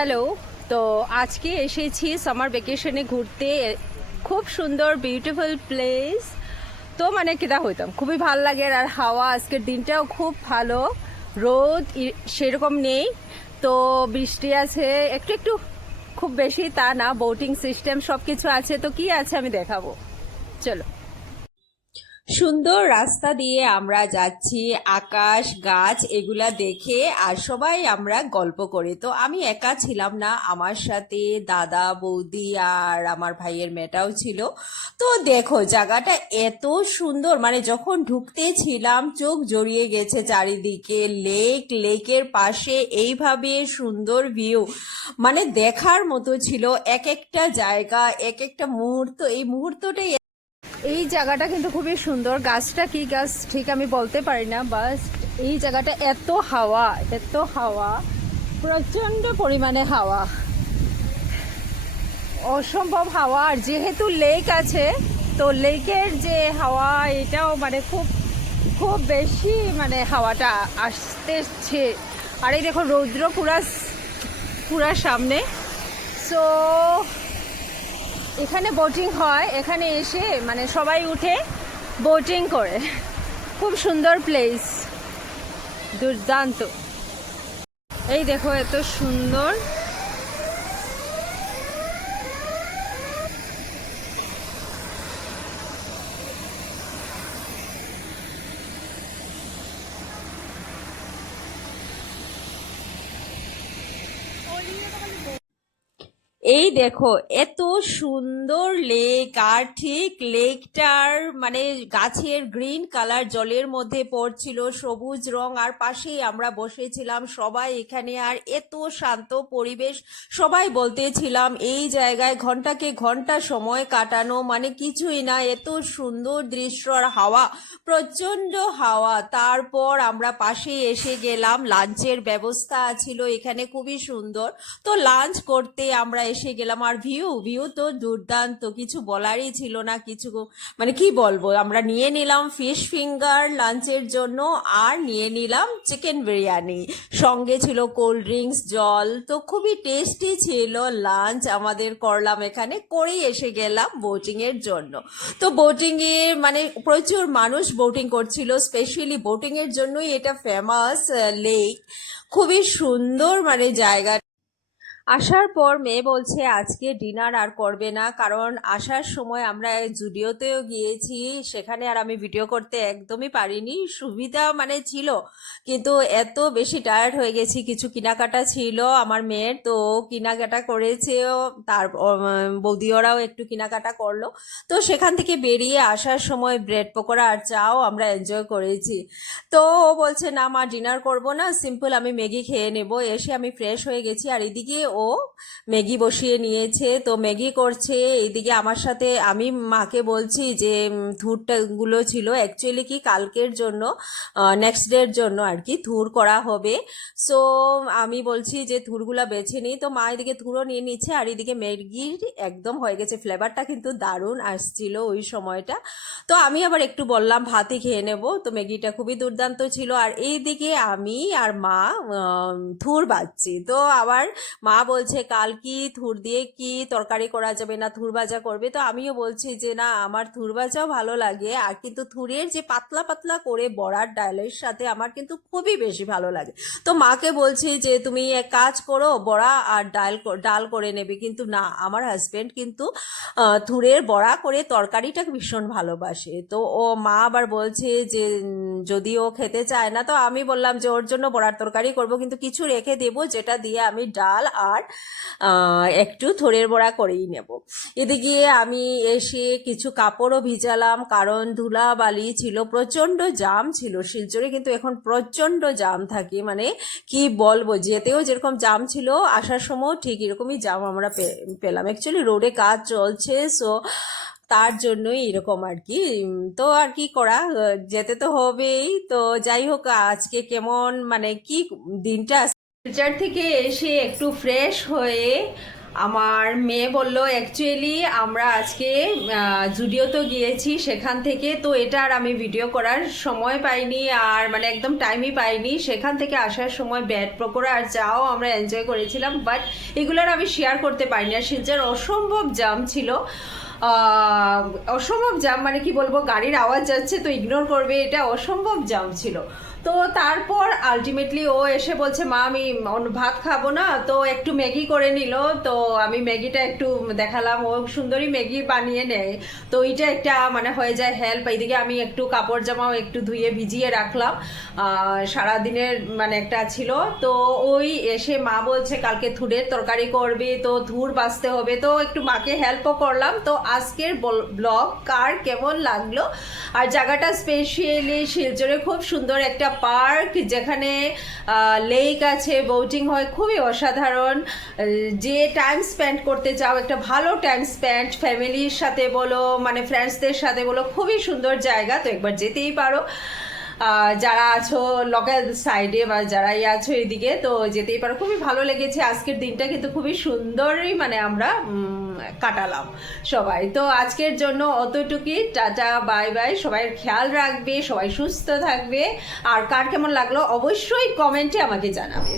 Hello. তো আজকে এসেছি সামার ভ্যাকেশনে ঘুরতে। খুব সুন্দর বিউটিফুল প্লেস। তো মানে কেদা হইতাম খুবই ভালো লাগে। আর হাওয়া আজকের দিনটাও খুব ভালো, রোদ সেরকম নেই। তো বৃষ্টি আছে একটু একটু, খুব বেশি তা না। বোটিং সিস্টেম সব কিছু আছে। তো কি আছে আমি দেখাবো, চলো। সুন্দর রাস্তা দিয়ে আমরা যাচ্ছি, আকাশ গাছ এগুলা দেখে, আর সবাই আমরা গল্প করি। তো আমি একা ছিলাম না, আমার সাথে দাদা বৌদি আর আমার ভাইয়ের মেয়েটাও ছিল। তো দেখো জায়গাটা এত সুন্দর, মানে যখন ঢুকতে ছিলাম চোখ জড়িয়ে গেছে। চারিদিকে লেকের পাশে এইভাবে সুন্দর ভিউ, মানে দেখার মতো ছিল। এক একটা জায়গা, এক একটা মুহূর্ত, এই মুহূর্তটাই। এই জায়গাটা কিন্তু খুবই সুন্দর। গাছটা কি গাছ ঠিক আমি বলতে পারি না, বাস এই জায়গাটা এত হাওয়া, এত হাওয়া, প্রচন্ড পরিমাণে হাওয়া, অসম্ভব হাওয়া। আর যেহেতু লেক আছে, তো লেকের যে হাওয়া এটাও মানে খুব খুব বেশি, মানে হাওয়াটা আসতেছে। আর এই দেখো রৌদ্র পুরা পুরা সামনে। সো এখানে বোটিং হয়, এখানে এসে মানে সবাই উঠে বোটিং করে। খুব সুন্দর প্লেস, দুর্দান্ত। এই দেখো এত সুন্দর। এই দেখো এত সুন্দর লেক, আর ঠিক লেকটার মানে গাছের গ্রিন কালার জলের মধ্যে পড়ছিল, সবুজ রং, আর পাশেই আমরা বসেছিলাম সবাই এখানে। আর এত শান্ত পরিবেশ, সবাই বলতেছিলাম এই জায়গায় ঘন্টাকে ঘন্টা সময় কাটানো মানে কিছুই না, এত সুন্দর দৃশ্য। আর হাওয়া, প্রচন্ড হাওয়া। তারপর আমরা পাশে এসে গেলাম, লাঞ্চের ব্যবস্থা ছিল এখানে খুবই সুন্দর। তো লাঞ্চ করতে আমরা এসে গেলাম। আর ভিউ ভিউ তো দুর্দান্ত, কিছু বলারই ছিল না। কিছু মানে কি বলবো, আমরা নিয়ে নিলাম ফিশ ফিঙ্গার লাঞ্চের জন্য, আর নিয়ে নিলাম চিকেন বিরিয়ানি, সঙ্গে ছিল কোল্ড ড্রিঙ্কস, জল। তো খুবই টেস্টি ছিল লাঞ্চ আমাদের, করলাম এখানে করেই এসে গেলাম বোটিং এর জন্য। তো বোটিং এ মানে প্রচুর মানুষ বোটিং করছিল, স্পেশালি বোটিং এর জন্যই এটা ফেমাস লেক। খুবই সুন্দর মানে জায়গা। আসার পর মেয়ে বলছে আজকে ডিনার আর করবে না, কারণ আসার সময় আমরা জুডিওতেও গিয়েছি, সেখানে আর আমি ভিডিও করতে একদমই পারিনি। সুবিধা মানে ছিল, কিন্তু এত বেশি টায়ার্ড হয়ে গেছি। কিছু কেনাকাটা ছিল আমার মেয়ের, তো কেনাকাটা করেছেও। তার বৌদি ওরাও একটু কেনাকাটা করলো। তো সেখান থেকে বেরিয়ে আসার সময় ব্রেড পকোড়া আর চাও আমরা এনজয় করেছি। তো ও বলছে না মা ডিনার করব না, সিম্পল আমি ম্যাগি খেয়ে নেব। এসে আমি ফ্রেশ হয়ে গেছি, আর এদিকে ও ম্যাগি বসিয়ে নিয়েছে, তো ম্যাগি করছে। এইদিকে আমার সাথে আমি মাকে বলছি যে থুরটা গুলো ছিল অ্যাকচুয়ালি কি কালকের জন্য, নেক্সট ডের জন্য আর কি থুর করা হবে। সো আমি বলছি যে থুরগুলা বেছে নিই। তো মা এদিকে থুরও নিয়ে নিচ্ছে, আর এদিকে ম্যাগির একদম হয়ে গেছে। ফ্লেভারটা কিন্তু দারুণ আসছিল ওই সময়টা। তো আমি আবার একটু বললাম ভাতই খেয়ে নেব। তো ম্যাগিটা খুবই দুর্দান্ত ছিল। আর এইদিকে আমি আর মা থুর বাজছি। তো আবার মা বলছে কাল কি থুর দিয়ে কি তরকারি করা যাবে না, থুর ভাজা করবে। তো আমিও বলছি যে না আমার থুর ভাজাও ভালো লাগে, আর কিন্তু থুরের যে পাতলা পাতলা করে বড়ার ডালের সাথে আমার কিন্তু খুবই বেশি ভালো লাগে। তো মাকে বলছি যে তুমি এক কাজ করো, বড়া আর ডাল করে নেবে। কিন্তু না, আমার হাজবেন্ড কিন্তু থুরের বড়া করে তরকারিটা ভীষণ ভালোবাসে। তো ও মা আবার বলছে যে যদি ও খেতে চায় না, তো আমি বললাম যে ওর জন্য বড়ার তরকারি করব, কিন্তু কিছু রেখে দেব যেটা দিয়ে আমি ডাল আর একটু থোড়ের বড়া করেই নেব। এদিকে আমি এসে কিছু কাপড়ও ভিজালাম, কারণ ধুলা বালি ছিল, প্রচন্ড জাম ছিল শিলচরে। কিন্তু এখন প্রচন্ড জাম থাকে, মানে কি বলবো, যেতেও যেরকম জাম ছিল আসার সময় ঠিক এরকমই জাম আমরা পেলাম। অ্যাকচুয়ালি রোডে কাজ চলছে, সো তার জন্যই এরকম আর কি। তো আর কি করা, যেতে তো হবেই। তো যাই হোক, আজকে কেমন মানে কি দিনটা, টিচার থেকে এসে একটু ফ্রেশ হয়ে আমার মেয়ে বলল অ্যাকচুয়ালি আমরা আজকে জুডিওতে গিয়েছি, সেখান থেকে তো এটা আর আমি ভিডিও করার সময় পাইনি, আর মানে একদম টাইমই পাইনি। সেখান থেকে আসার সময় ব্রেড পকোড়া আর চাও আমরা এনজয় করেছিলাম, বাট এগুলোর আমি শেয়ার করতে পারিনি। আর শিলচর অসম্ভব জাম ছিল, অসম্ভব জাম, মানে কি বলবো, গাড়ির আওয়াজ যাচ্ছে তো ইগনোর করবে, এটা অসম্ভব জাম ছিল। তো তারপর আলটিমেটলি ও এসে বলছে মা আমি ভাত খাবো না, তো একটু ম্যাগি করে নিল। তো আমি ম্যাগিটা একটু দেখালাম, ও সুন্দরী ম্যাগি বানিয়ে নেয়, তো এইটা একটা মানে হয়ে যায় হেল্প। এইদিকে আমি একটু কাপড় জামাও একটু ধুয়ে ভিজিয়ে রাখলাম, সারাদিনের মানে একটা ছিল। তো ওই এসে মা বলছে কালকে থুরের তরকারি করবে, তো থুর বাছতে হবে, তো একটু মাকে হেল্পও করলাম। তো আজকের ব্লগ কার কেমন লাগলো, আর জায়গাটা স্পেশালি শিলচরে খুব সুন্দর একটা পার্ক, যেখানে লেক আছে, বোটিং হয়, খুবই অসাধারণ। যে টাইম স্পেন্ড করতে চাও, একটা ভালো টাইম স্পেন্ড ফ্যামিলির সাথে বলো মানে ফ্রেন্ডসদের সাথে বলো, খুবই সুন্দর জায়গা, তো একবার যেতেই পারো। যারা আছো লোকাল সাইডে বা যারাই আছো এদিকে, তো যেতেই পারো, খুবই ভালো লেগেছে। আজকের দিনটা কিন্তু খুবই সুন্দরই মানে আমরা কাটালাম সবাই। তো আজকের জন্য অতটুকুই, টাটা বাই বাই, সবাই খেয়াল রাখবে, সবাই সুস্থ থাকবে। আর কার কেমন লাগলো অবশ্যই কমেন্টে আমাকে জানাবে।